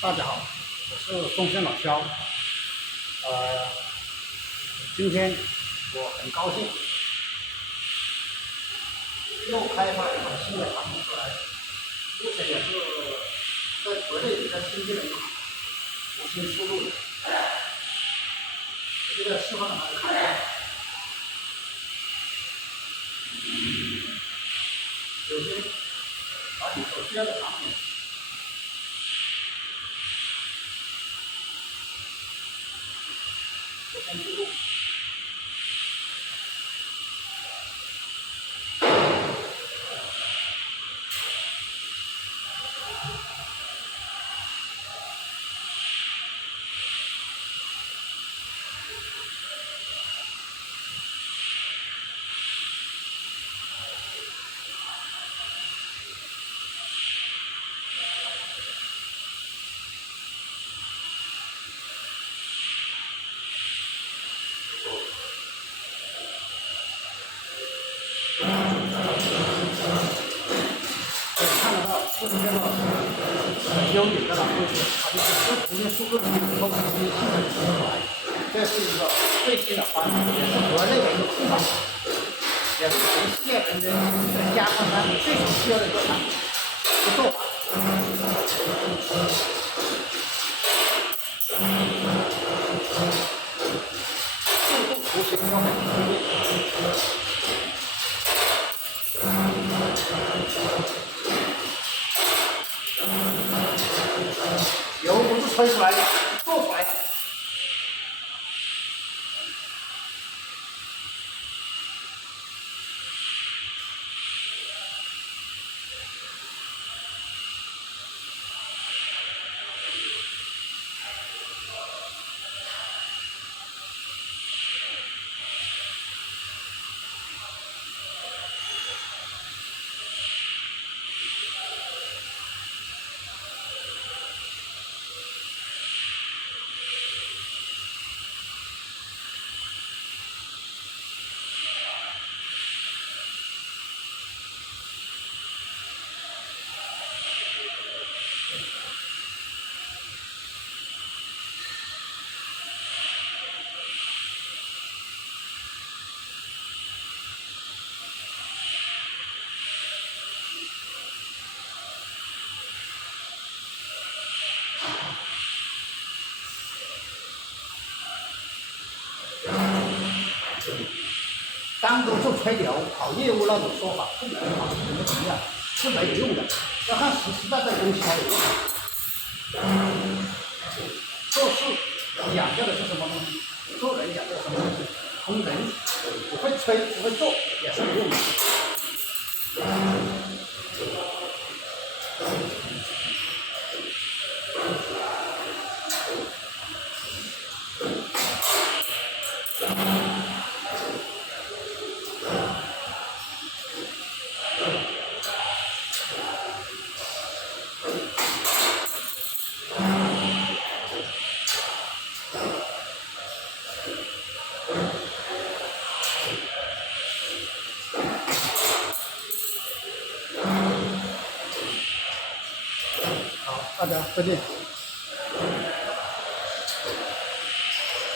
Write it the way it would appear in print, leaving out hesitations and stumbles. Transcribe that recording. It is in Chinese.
大家好，我是东轩老肖。今天我很高兴又开发一款新的产品出来，目前也是在国内比较新进的一款无芯输入的。我这个示范给大家看一下。首先，把你所需要的产品。先输入，看得到这边的优点在哪？就是它就是直接输入以后直接系统输出来，这是一个最新的方法，也是国内的一个酷版，也是全世界人在家上产品最想需要的一个产品，一个做法。速度图形都很方便。油不是吹出来的，做出来的。单独做吹牛跑业务那种说法不能跑，怎么样是没有用的，要看实实在在东西才有用。做事讲究的是什么东西？做人讲究什么东西？从人不会吹不会做也是没用的。好，大家再见。